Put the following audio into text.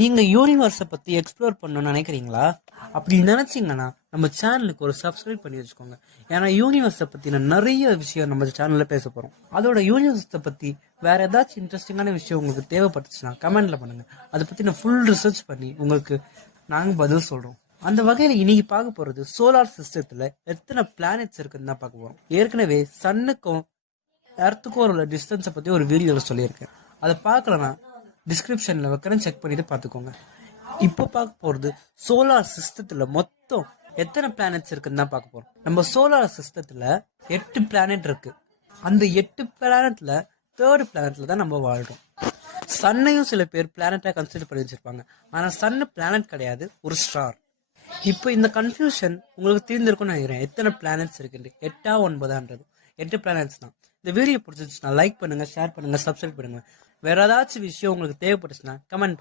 நீங்க யூனிவர்ஸை பத்தி எக்ஸ்ப்ளோர் பண்ணணும்னு நினைக்கிறீங்களா? அப்படி நினைச்சீங்கன்னா நம்ம சேனலுக்கு ஒரு சப்ஸ்கிரைப் பண்ணி வச்சுக்கோங்க. ஏன்னா யூனிவர்ஸை பத்தின நிறைய விஷயம் நம்ம சேனல்ல பேச போறோம். அதோட யூனிவர்ஸை பத்தி வேற ஏதாச்சும் இன்ட்ரெஸ்டிங்கான விஷயம் உங்களுக்கு தேவைப்பட்டுச்சுன்னா கமெண்ட்ல பண்ணுங்க. அதை பத்தி நான் ஃபுல் ரிசர்ச் பண்ணி உங்களுக்கு நாங்க பதில் சொல்றோம். அந்த வகையில இன்னைக்கு பார்க்க போறது சோலார் சிஸ்டத்துல எத்தனை பிளானட்ஸ் இருக்குன்னு தான் பார்க்க போறோம். ஏற்கனவே சன்னுக்கும் எர்த்துக்கும் உள்ள டிஸ்டன்ஸை பத்தி ஒரு வீடியோல சொல்லியிருக்கேன். அதை பார்க்கலன்னா டிஸ்கிரிப்ஷன்ல வைக்கிறேன், செக் பண்ணிட்டு பார்த்துக்கோங்க. இப்போ பார்க்க போறது சோலார் சிஸ்டத்துல மொத்தம் எத்தனை பிளானட்ஸ் இருக்குன்னு தான் பார்க்க போறோம். நம்ம சோலார் சிஸ்டத்துல 8 பிளானட் இருக்கு. அந்த 8 பிளானட்ல 3rd பிளானட்ல தான் நம்ம வாழ்றோம். சன்னையும் சில பேர் பிளானட்டா கன்சிடர் பண்ணி வச்சிருப்பாங்க. ஆனா சன் பிளானட் கிடையாது, ஒரு ஸ்டார். இப்போ இந்த கன்ஃபியூஷன் உங்களுக்கு தீர்ந்திருக்கும்னு நினைக்கிறேன். எத்தனை பிளானட்ஸ் இருக்கு, 8ஆ 9ஆன்றது 8 பிளானட்ஸ் தான். இந்த வீடியோ பிடிச்சிருச்சுன்னா லைக் பண்ணுங்க, ஷேர் பண்ணுங்க, சப்ஸ்கிரைப் பண்ணுங்க. வேற ஏதாச்சும் விஷயம் உங்களுக்கு தேவைப்பட்டுச்சுன்னா கமெண்ட் பண்ணுங்க.